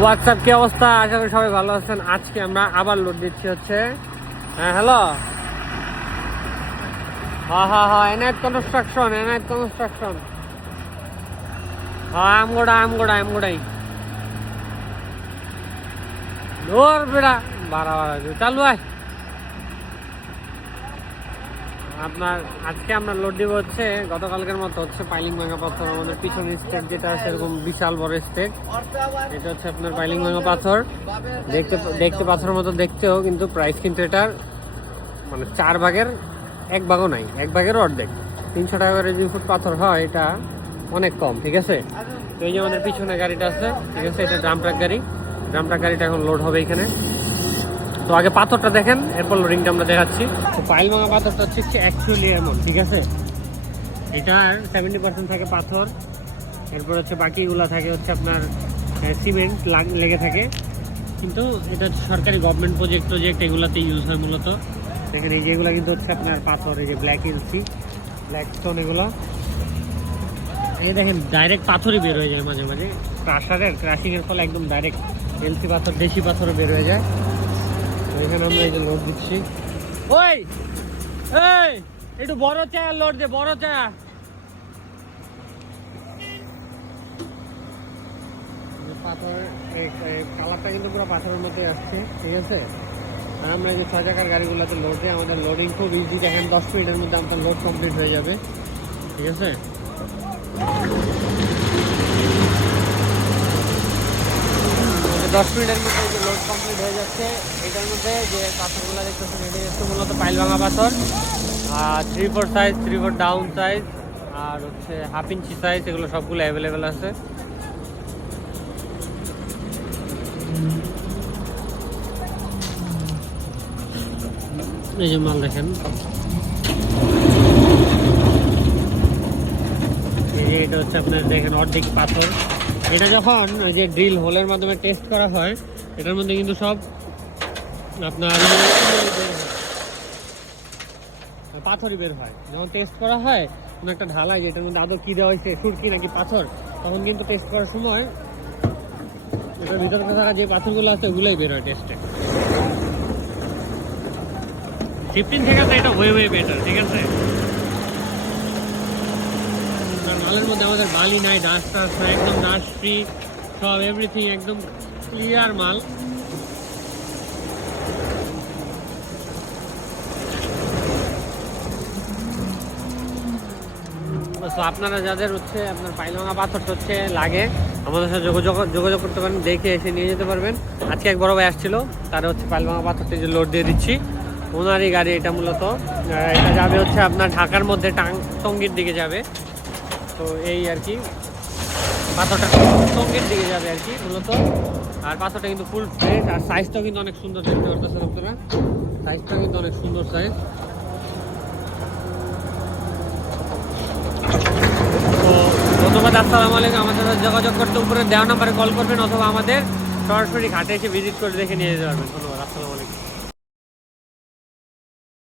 WhatsApp কি অবস্থা? আশা করি সবাই ভালো আছেন। আজকে আমরা আবার লোড দিচ্ছি হচ্ছে হ্যালো এনায়েত কনস্ট্রাকশন আমগোড়াই দূর বেড়া বাড়া চালু হয়। আপনার আজকে আমরা লোড দিব হচ্ছে গতকালকের মতো হচ্ছে পাইলিং ভাঙা পাথর। আমাদের পিছনের স্টেক যেটা আছে এরকম বিশাল বড় স্টেক, এটা হচ্ছে আপনার পাইলিং ভাঙা পাথর। দেখতে পাথরের মতো দেখতেও, কিন্তু প্রাইস কিন্তু এটার মানে 4 ভাগের 1 ভাগও নাই, 1 ভাগেরও অর্ধেক। 300 টাকা করে 2 ফুট পাথর হয়, এটা অনেক কম। ঠিক আছে, তো এই যে আমাদের পিছনে গাড়িটা আছে, ঠিক আছে, এটা ড্রাম ট্রাক গাড়িটা এখন লোড হবে এখানে। তো আগে পাথরটা দেখেন, এরপর লোডিংটা আমরা দেখাচ্ছি। তো পাইল ভাঙা পাথরটা হচ্ছে অ্যাকচুয়ালি এমন, ঠিক আছে, এটার 70% থাকে পাথর, এরপর হচ্ছে বাকিগুলো থাকে হচ্ছে আপনার সিমেন্ট লেগে থাকে। কিন্তু এটা সরকারি গভর্নমেন্ট প্রজেক্ট এগুলাতে ইউজ হয় মূলত। দেখেন এই যে এগুলো কিন্তু হচ্ছে আপনার পাথর, এই যে ব্ল্যাক স্টোন, এগুলো এই দেখেন ডাইরেক্ট পাথরই বের হয়ে যায় মাঝে মাঝে। ক্রাশিংয়ের ফলে একদম ডাইরেক্ট এলসি পাথর, দেশি পাথরও বের হয়ে যায়। এখানে আমরা এই যে লোড দিচ্ছি। ওই এই একটু বড় চায়া লোড দে, বড় চায়া। পাথরের কালারটা কিন্তু পুরো পাথরের মধ্যে আসছে, ঠিক আছে। আর আমরা এই যে 6 চাকার গাড়িগুলোতে লোড দিই, আমাদের লোডিং খুব ইজি। দেখেন 10 মিনিটের মধ্যে আমাদের লোড কমপ্লিট হয়ে যাবে, ঠিক আছে। 10 মিনিটের মধ্যে যে লোড কমপ্লিট হয়ে যাচ্ছে। এটার মধ্যে যে পাথরগুলো দেখতেছেন, এটা হচ্ছে মূলত পাইল ভাঙা পাথর। 3/4 সাইজ, 3/4 ডাউন সাইজ, আর হচ্ছে 1/2 ইঞ্চি সাইজ, এগুলো সবগুলো অ্যাভেলেবেল আছে। এই যে মাল দেখেন, এটা হচ্ছে আপনার দেখেন অর্ধেক পাথর। এটা যখন ওই যে ড্রিল হোলের মাধ্যমে টেস্ট করা হয়, এটার মধ্যে কিন্তু সব আপনার পাথরই বের হয়। যখন টেস্ট করা হয় কোনো একটা ঢালাই, যেটার মধ্যে আদৌ কি দেওয়া হয়েছে, সুরকি নাকি পাথর, তখন কিন্তু টেস্ট করার সময় এটার ভিতরে থাকা যে পাথরগুলো আছে ওগুলোই বের হয় টেস্টে। 15 থেকে তো এটা হয়ে বেটার, ঠিক আছে। মালের মধ্যে আমাদের বালি নাই, ডাস্ট টাস্ট নাই, একদম ডাস্ট ফ্রি সব, এভরিথিং একদম ক্লিয়ার মাল। আপনারা যাদের হচ্ছে আপনার পাইল ভাঙা পাথরটা হচ্ছে লাগে, আমাদের সাথে যোগাযোগ করতে পারেন, দেখে এসে নিয়ে যেতে পারবেন। আজকে এক বড় ভাই আসছিল, তারা হচ্ছে পাইল ভাঙা পাথরটা যে লোড দিয়ে দিচ্ছি, ওনারই গাড়ি এটা মূলত। এটা যাবে হচ্ছে আপনার ঢাকার মধ্যে টঙ্গীর দিকে যাবে। তো এই আর কি, পাথরটা টঙ্গীর দিকে যাবে আর কি মূলত। আর পাথরটা কিন্তু ফুল ফ্রেশ, আর সাইজটাও কিন্তু অনেক সুন্দর, দেখতে পারতেছেন আপনারা, সাইজটাও কিন্তু অনেক সুন্দর সাইজ। তো ধন্যবাদ, আসসালামু আলাইকুম। আমাদের সাথে যোগাযোগ করতে উপরে দেওয়া নাম্বারে কল করবেন, অথবা আমাদের সরাসরি ঘাটে এসে ভিজিট করে দেখে নিয়ে যেতে পারবেন। ধন্যবাদ, আসসালামু আলাইকুম।